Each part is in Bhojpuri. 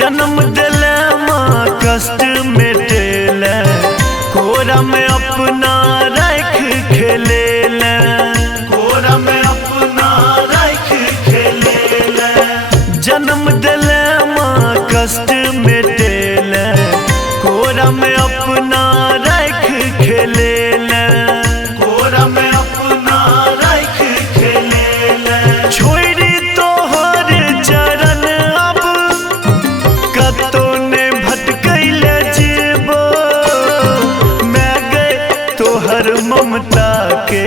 जन्म दिले माँ कष्ट मिटेले, कोरा में अपना रख खेले ले, कोरा में अपना रख खेले ले। जन्म दिले माँ कष्ट मिटेले, कोरा में अपना रख खेले ले, कोरा में अपना रख खेले ले। छोड़ी तोहर चरण अब कतो ने भटकैले जीबो, मैं गए तोहर ममता के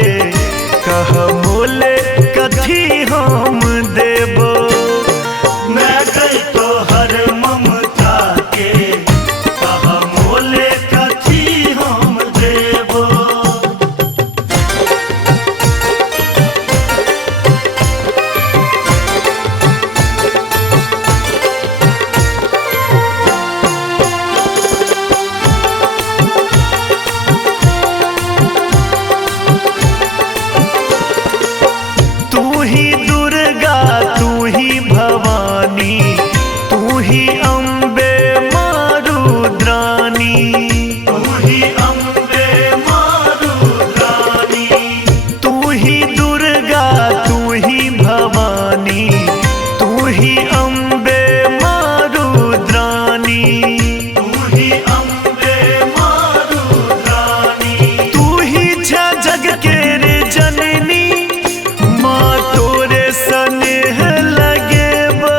कह मोले कथी हम देबो। मैं गई तोहर ममता के कह मोले कथी हम देबो। तू ही दुर्गा तू ही भवानी, तू ही अम्बे मारुद्रानी, तू ही अम्बे मारुद्रानी। तू ही दुर्गा तू ही भवानी, तू ही अम्बे मारुद्रानी, तू ही अम्बे मारुद्रानी। तू ही छ जग के रे जननी, माँ तोरे स्नेह लगे बा।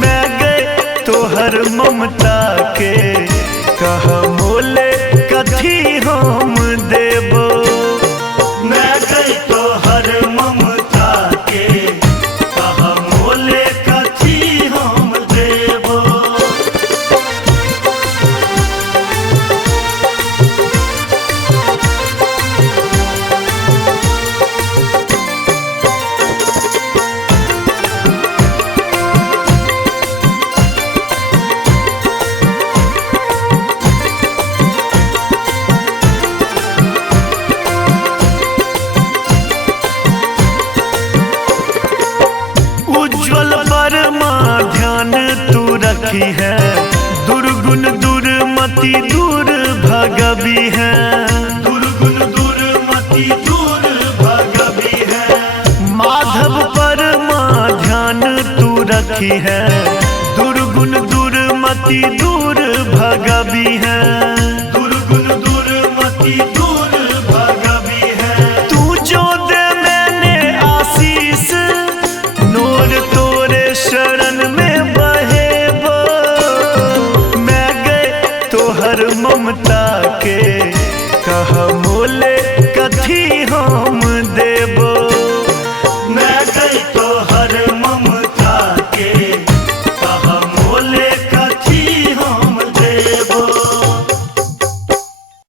मैं गए तोहर ममता के कह मोले कथी हम देबो। मैं गई तोहर ममता के कह मोले कथी हम देबो। उज्ज्वल परमा ध्यान तू रखी है, दुर्गुण दुर्मति दूर भगवी है, दुर्गुण दुर्मति दूर भगवी है। माधव परमा ध्यान तू रखी है, दुर्गुण दुर्मति दूर भगवी है।